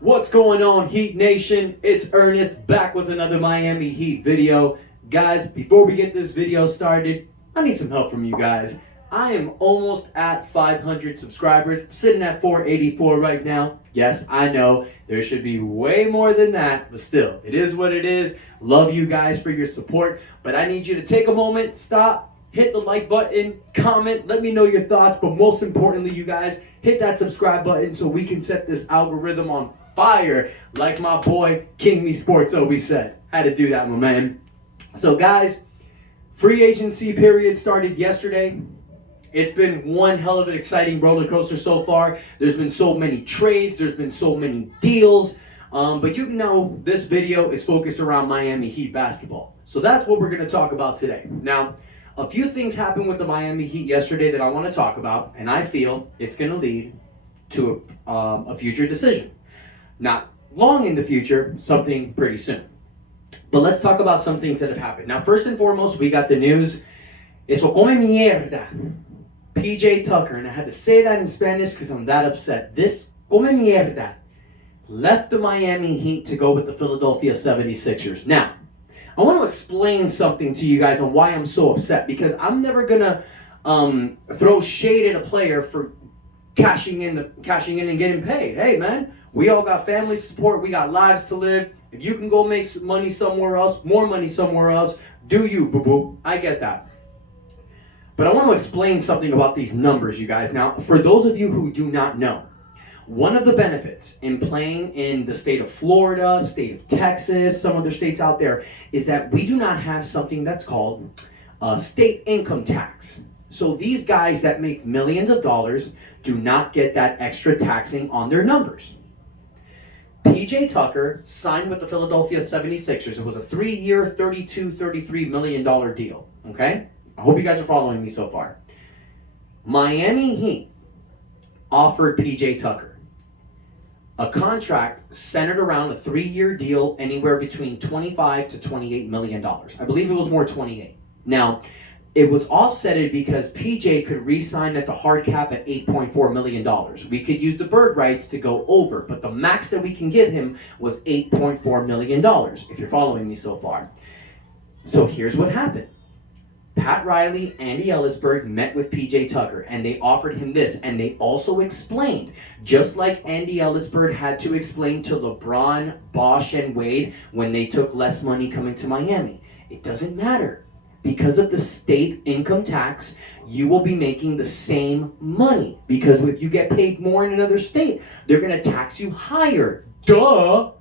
What's going on, Heat Nation? It's Ernest back with another Miami Heat video. Guys, before we get this video started, I need some help from you guys. I am almost at 500 subscribers, sitting at 484 right now. Yes, I know there should be way more than that, but still, it is what it is. Love you guys for your support, but I need you to take a moment, stop, hit the like button, comment, let me know your thoughts, but most importantly, you guys, hit that subscribe button so we can set this algorithm on fire, like my boy King Me Sports always said. Had to do that, my man. So guys, free agency period started yesterday. It's been one hell of an exciting roller coaster so far. There's been so many trades, there's been so many deals, but you know this video is focused around Miami Heat basketball. So that's what we're going to talk about today. Now, a few things happened with the Miami Heat yesterday that I want to talk about, and I feel it's going to lead to a future decision. Not long in the future, something pretty soon. But let's talk about some things that have happened. Now, first and foremost, we got the news. Eso come mierda. PJ Tucker, and I had to say that in Spanish because I'm that upset. This come mierda left the Miami Heat to go with the Philadelphia 76ers. Now, I want to explain something to you guys on why I'm so upset, because I'm never going to throw shade at a player for cashing in and getting paid. Hey, man, we all got family support. We got lives to live. If you can go make some money somewhere else, more money somewhere else, do you, boo-boo. I get that. But I want to explain something about these numbers, you guys. Now, for those of you who do not know, one of the benefits in playing in the state of Florida, state of Texas, some other states out there, is that we do not have something that's called state income tax. So these guys that make millions of dollars do not get that extra taxing on their numbers. PJ Tucker signed with the Philadelphia 76ers. It was a 3-year, $33 million deal, okay? I hope you guys are following me so far. Miami Heat offered PJ Tucker a contract centered around a 3-year deal, anywhere between $25 to $28 million. I believe it was more 28. Now, it was offsetted because PJ could re-sign at the hard cap at $8.4 million. We could use the bird rights to go over, but the max that we can give him was $8.4 million, if you're following me so far. So here's what happened. Pat Riley, Andy Ellisberg met with PJ Tucker, and they offered him this, and they also explained, just like Andy Ellisberg had to explain to LeBron, Bosh, and Wade when they took less money coming to Miami. It doesn't matter. Because of the state income tax, you will be making the same money. Because if you get paid more in another state, they're going to tax you higher. Duh!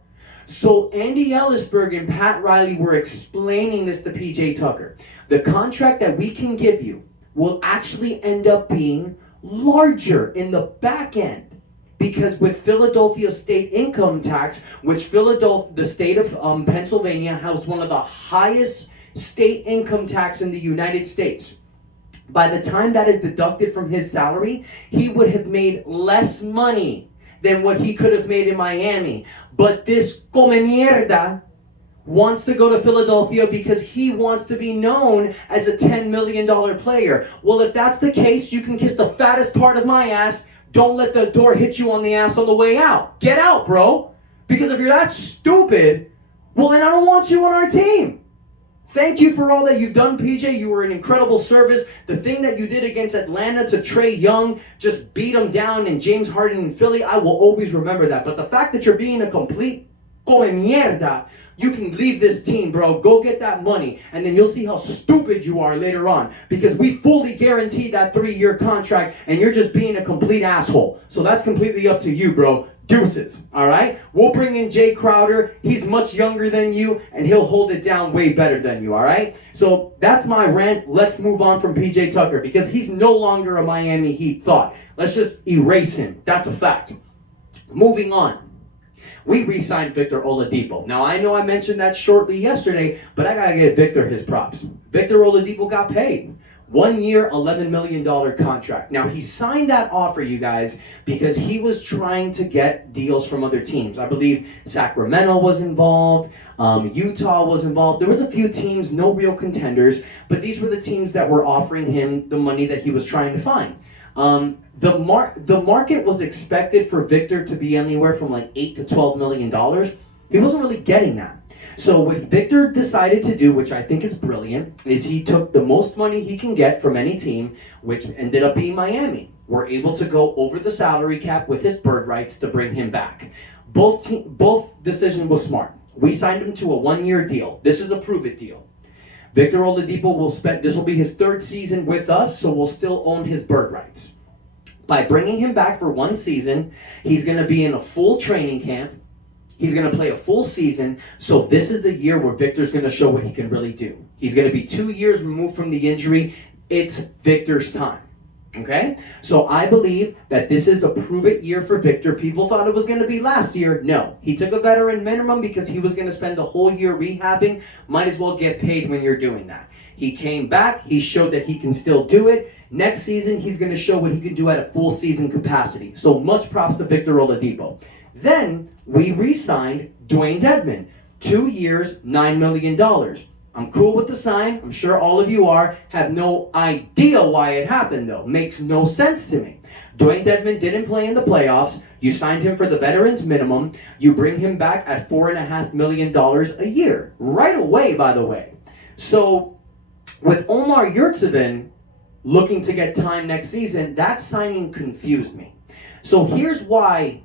So Andy Ellisberg and Pat Riley were explaining this to PJ Tucker. The contract that we can give you will actually end up being larger in the back end. Because with Philadelphia state income tax, which the state of Pennsylvania has one of the highest state income tax in the United States. By the time that is deducted from his salary, he would have made less money than what he could have made in Miami. But this come mierda wants to go to Philadelphia because he wants to be known as a $10 million player. Well, if that's the case, you can kiss the fattest part of my ass. Don't let the door hit you on the ass on the way out. Get out, bro. Because if you're that stupid, well, then I don't want you on our team. Thank you for all that you've done, PJ. You were an incredible service. The thing that you did against Atlanta to Trae Young, just beat him down, and James Harden in Philly, I will always remember that. But the fact that you're being a complete come mierda, you can leave this team, bro. Go get that money, and then you'll see how stupid you are later on, because we fully guarantee that 3-year contract, and you're just being a complete asshole. So that's completely up to you, bro. Deuces, all right? We'll bring in Jay Crowder. He's much younger than you, and he'll hold it down way better than you, all right? So that's my rant. Let's move on from PJ Tucker, because he's no longer a Miami Heat thought. Let's just erase him. That's a fact. Moving on. We re-signed Victor Oladipo. Now, I know I mentioned that shortly yesterday, but I got to give Victor his props. Victor Oladipo got paid. 1 year, $11 million contract. Now, he signed that offer, you guys, because he was trying to get deals from other teams. I believe Sacramento was involved. Utah was involved. There was a few teams, no real contenders, but these were the teams that were offering him the money that he was trying to find. The market was expected for Victor to be anywhere from like $8 to $12 million. He wasn't really getting that. So what Victor decided to do, which I think is brilliant, is he took the most money he can get from any team, which ended up being Miami. We're able to go over the salary cap with his bird rights to bring him back. Both decision was smart. We signed him to a 1-year deal. This is a prove-it deal. Victor Oladipo this will be his 3rd season with us, so we'll still own his bird rights. By bringing him back for 1 season, he's going to be in a full training camp. He's going to play a full season, so this is the year where Victor's going to show what he can really do. He's going to be 2 years removed from the injury. It's Victor's time, okay? So I believe that this is a prove-it year for Victor. People thought it was going to be last year. No, he took a veteran minimum because he was going to spend the whole year rehabbing. Might as well get paid when you're doing that. He came back. He showed that he can still do it. Next season, he's going to show what he can do at a full season capacity. So much props to Victor Oladipo. Then we re-signed Dewayne Dedmon. 2 years, $9 million. I'm cool with the sign. I'm sure all of you are. Have no idea why it happened, though. Makes no sense to me. Dewayne Dedmon didn't play in the playoffs. You signed him for the veterans minimum. You bring him back at $4.5 million a year. Right away, by the way. So with Omar Yurtseven looking to get time next season, that signing confused me. So here's why.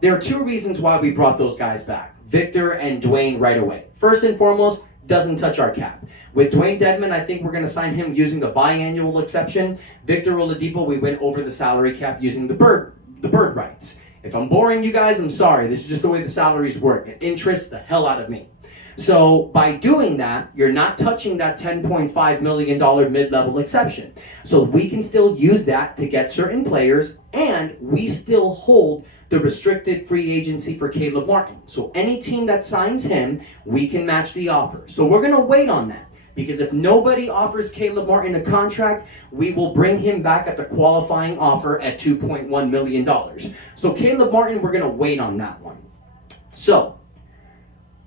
There are 2 reasons why we brought those guys back, Victor and Dewayne, right away. First and foremost, doesn't touch our cap. With Dewayne Dedmon, I think we're going to sign him using the biannual exception. Victor Oladipo, we went over the salary cap using the bird rights. If I'm boring you guys, I'm sorry. This is just the way the salaries work. It interests the hell out of me. So by doing that, you're not touching that $10.5 million mid-level exception. So we can still use that to get certain players, and we still hold the restricted free agency for Caleb Martin. So any team that signs him, we can match the offer. So we're going to wait on that, because if nobody offers Caleb Martin a contract, we will bring him back at the qualifying offer at $2.1 million. So Caleb Martin, we're going to wait on that one. So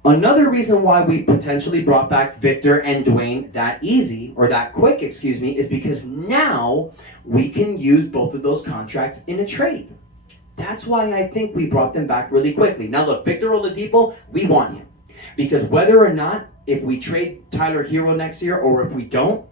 another reason why we potentially brought back Victor and Dewayne that quick, is because now we can use both of those contracts in a trade. That's why I think we brought them back really quickly. Now look, Victor Oladipo, we want him. Because whether or not, if we trade Tyler Hero next year or if we don't,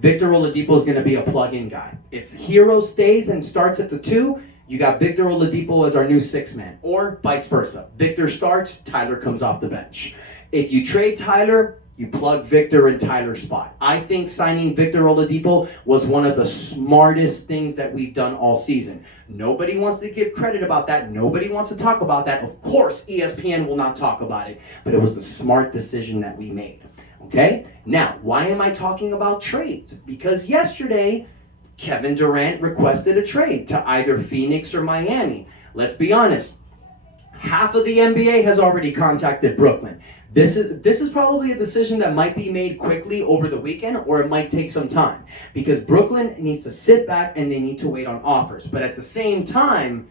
Victor Oladipo is going to be a plug-in guy. If Hero stays and starts at the 2, you got Victor Oladipo as our new 6th man. Or vice versa. Victor starts, Tyler comes off the bench. If you trade Tyler, you plug Victor in Tyler's spot. I think signing Victor Oladipo was one of the smartest things that we've done all season. Nobody wants to give credit about that. Nobody wants to talk about that. Of course, ESPN will not talk about it. But it was the smart decision that we made. Okay? Now, why am I talking about trades? Because yesterday, Kevin Durant requested a trade to either Phoenix or Miami. Let's be honest. Half of the NBA has already contacted Brooklyn. This is probably a decision that might be made quickly over the weekend, or it might take some time, because Brooklyn needs to sit back and they need to wait on offers. But at the same time,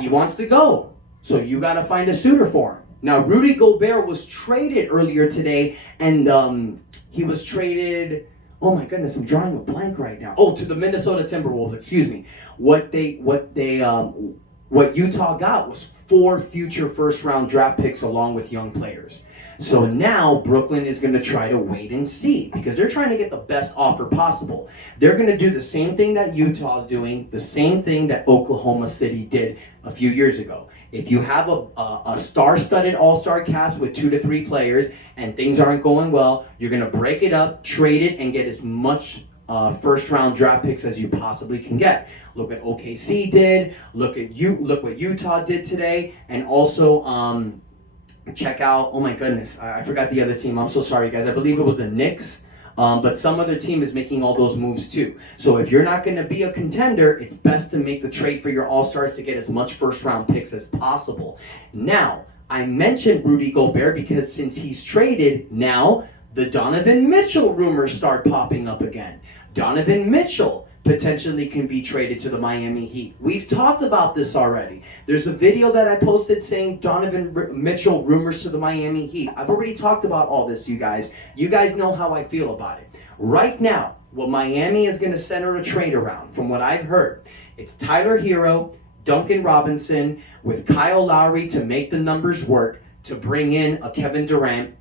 he wants to go. So you got to find a suitor for him. Now, Rudy Gobert was traded earlier today, and he was traded, oh my goodness, I'm drawing a blank right now. Oh, to the Minnesota Timberwolves, excuse me. What Utah got was 4 future first-round draft picks along with young players. So now Brooklyn is going to try to wait and see, because they're trying to get the best offer possible. They're going to do the same thing that Utah's doing, the same thing that Oklahoma City did a few years ago. If you have a star-studded all-star cast with 2 to 3 players and things aren't going well, you're going to break it up, trade it, and get as much first-round draft picks as you possibly can get. Look what OKC did. Look what Utah did today, and also check out. Oh my goodness, I forgot the other team. I'm so sorry, guys. I believe it was the Knicks, but some other team is making all those moves too. So if you're not going to be a contender, it's best to make the trade for your all-stars to get as much first-round picks as possible. Now, I mentioned Rudy Gobert because since he's traded, now the Donovan Mitchell rumors start popping up again. Donovan Mitchell potentially can be traded to the Miami Heat. We've talked about this already. There's a video that I posted saying Donovan Mitchell rumors to the Miami Heat. I've already talked about all this, you guys. You guys know how I feel about it. Right now, what Miami is going to center a trade around, from what I've heard, it's Tyler Hero, Duncan Robinson, with Kyle Lowry to make the numbers work, to bring in a Kevin Durant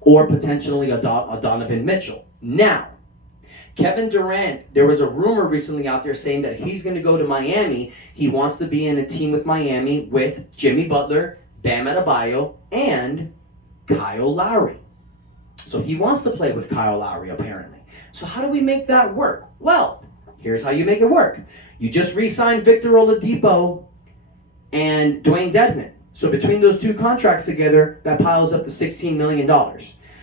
or potentially a Donovan Mitchell. Now, Kevin Durant, there was a rumor recently out there saying that he's going to go to Miami. He wants to be in a team with Miami with Jimmy Butler, Bam Adebayo, and Kyle Lowry. So he wants to play with Kyle Lowry, apparently. So how do we make that work? Well, here's how you make it work. You just re-signed Victor Oladipo and Dwayne Dedmon. So between those two contracts together, that piles up to $16 million.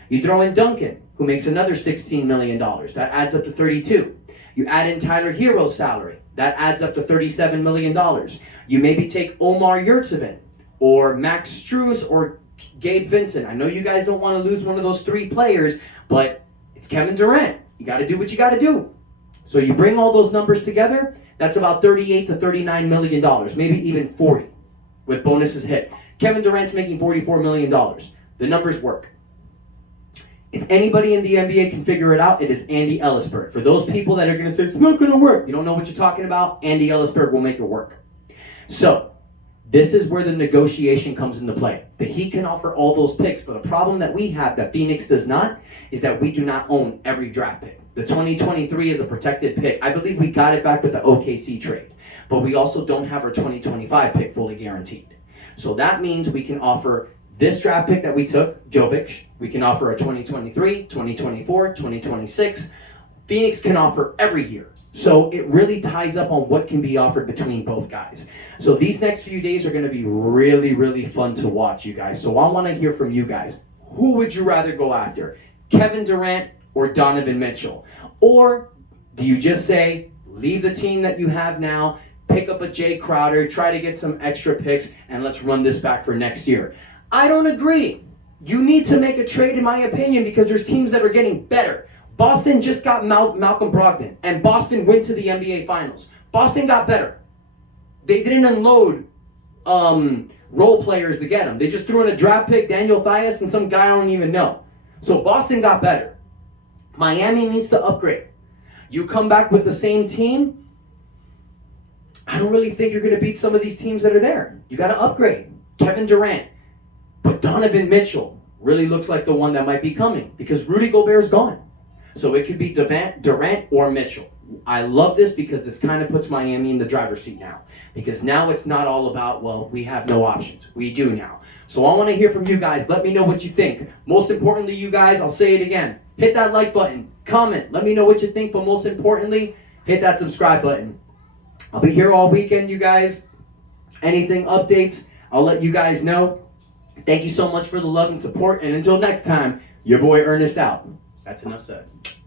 You throw in Duncan, who makes another $16 million. That adds up to 32. You add in Tyler Hero's salary. That adds up to $37 million. You maybe take Omar Yurtseven or Max Strus or Gabe Vincent. I know you guys don't want to lose one of those three players, but it's Kevin Durant. You got to do what you got to do. So you bring all those numbers together, that's about $38 to $39 million, maybe even 40 with bonuses hit. Kevin Durant's making $44 million. The numbers work. If anybody in the NBA can figure it out, it is Andy Ellisberg. For those people that are going to say, it's not going to work, you don't know what you're talking about, Andy Ellisberg will make it work. So, this is where the negotiation comes into play. The Heat can offer all those picks, but the problem that we have that Phoenix does not is that we do not own every draft pick. The 2023 is a protected pick. I believe we got it back with the OKC trade, but we also don't have our 2025 pick fully guaranteed. So that means we can offer this draft pick that we took, Jovic. We can offer a 2023, 2024, 2026. Phoenix can offer every year. So it really ties up on what can be offered between both guys. So these next few days are going to be really, really fun to watch, you guys. So I want to hear from you guys. Who would you rather go after? Kevin Durant or Donovan Mitchell? Or do you just say, leave the team that you have now, pick up a Jay Crowder, try to get some extra picks, and let's run this back for next year? I don't agree. You need to make a trade, in my opinion, because there's teams that are getting better. Boston just got Malcolm Brogdon, and Boston went to the NBA Finals. Boston got better. They didn't unload role players to get them. They just threw in a draft pick, Daniel Theis, and some guy I don't even know. So Boston got better. Miami needs to upgrade. You come back with the same team, I don't really think you're going to beat some of these teams that are there. You got to upgrade. Kevin Durant. But Donovan Mitchell really looks like the one that might be coming because Rudy Gobert's gone. So it could be Durant or Mitchell. I love this because this kind of puts Miami in the driver's seat now. Because now it's not all about, well, we have no options. We do now. So I want to hear from you guys. Let me know what you think. Most importantly, you guys, I'll say it again. Hit that like button. Comment. Let me know what you think. But most importantly, hit that subscribe button. I'll be here all weekend, you guys. Anything updates, I'll let you guys know. Thank you so much for the love and support. And until next time, your boy Ernest out. That's enough said.